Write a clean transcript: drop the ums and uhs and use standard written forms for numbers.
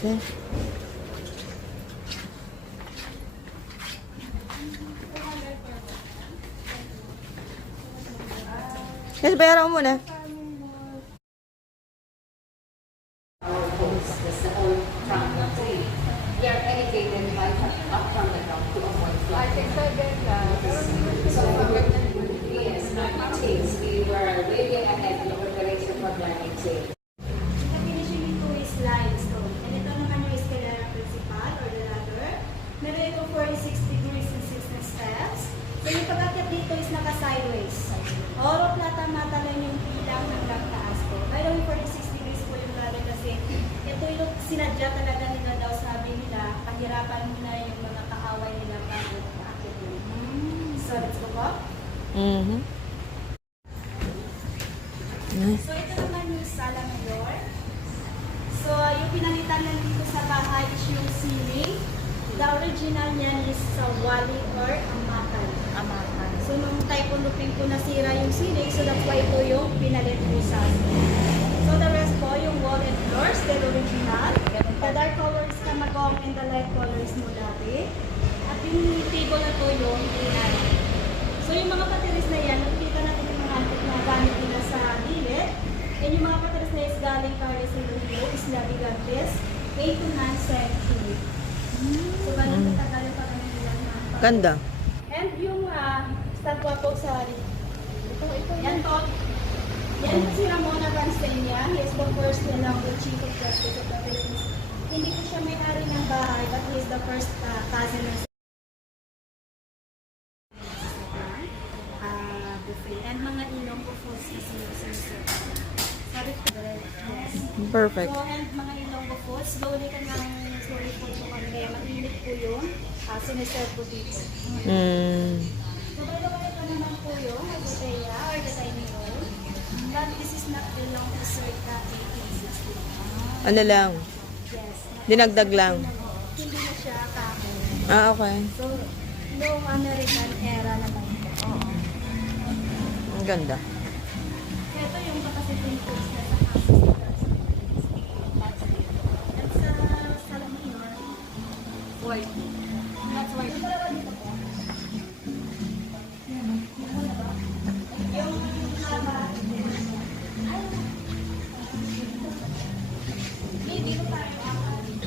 Okay. Yes, bayaran mo muna. We are educated by upfront account to avoid flood. So yes, climate change. We were way ahead in preparation for climate change. The finishing nito is limestone. And ito naman yung escalera principal or the ladder. Meron ito 46 degrees and 16 steps. So yung pag-akyat dito is naka-sideways. Orot na tama lang yung bilang ng taas ko. By the way, 46 degrees po yung ladder kasi ito yung sinadya talaga nila daw, sabi nila, pahirapan muna yung mga kaaway nila bago paakyat yun. So let's go po. Mm-hmm. Nice. So ito naman yung sala mayor. So yung pinalitan lang dito sa bahay is yung ceiling. The original niyan is sa wali or amakan. Amakan. So nung typhoon luping po nasira yung ceiling, so that's why ito yung pinalit po sa ceiling. So the rest po, yung wall and floors, the original. The dark color is kamagong and the light color is mulabi. At yung table na to yung AI. So yung mga pateris na yan, nakikita natin yung mga antik na gamit nila sa gilid. And yung mga pateris na is galing Paris and Rio, Isla Gigantes, 8 to 9 century. So ganun katagal yung parang nila na. Ganda. And yung statwa po sa yan po. Yan po si Ramon Abansenia. He is the first and the chief of justice of the Philippines. Hindi po siya may-ari ng bahay, but he is the first cousin of buffet. And mga ilong po po si Sabi ko, yes. Perfect. So, and mga ilong po po, slowly po siya kaya mainit po yung siniserve po dito. So, by the way, ito naman po yung botella or the dining room. But this is not belong to circa 1860. Ano lang? Yes. Dinagdag lang. Hindi na siya kahoy. Ah, okay. So, noong American era naman ito. Ang ganda. Ito yung kapasitin po na sa house. At sa salamin, white.